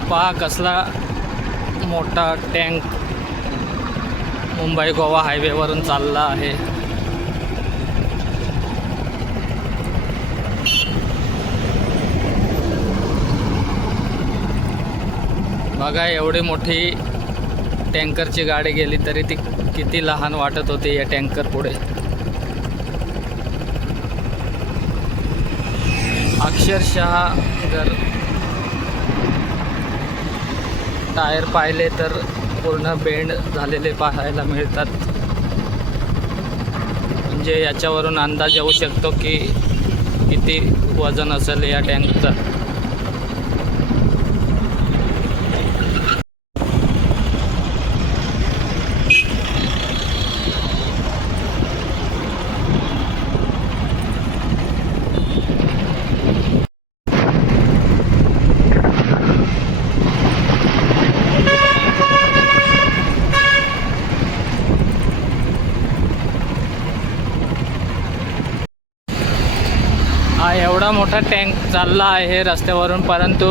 पहा कसला मोठा टँक मुंबई गोवा हायवेवरून चालला आहे। बघा एवढी मोठी टँकरची गाडी गेली तरी ती किती लहान वाटत होती या टँकर पुढे। अक्षरशः जर टायर पाहिले तर पूर्ण बेंड झालेले पाहायला मिळतात। म्हणजे याच्यावरून अंदाज येऊ शकतो की किती वजन असेल या टँकचं। हा एवढा मोठा टँक चालला आहे रस्त्यावरून, परंतु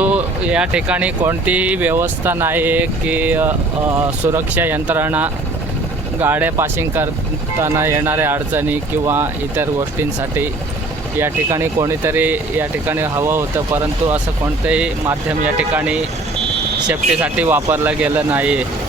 या ठिकाणी कोणतीही व्यवस्था नाही आहे की सुरक्षा यंत्रणा गाड्या पासिंग करताना येणाऱ्या अडचणी किंवा इतर गोष्टींसाठी या ठिकाणी कोणीतरी या ठिकाणी हवं होतं, परंतु असं कोणतंही माध्यम या ठिकाणी सेफ्टीसाठी वापरलं गेलं नाही आहे।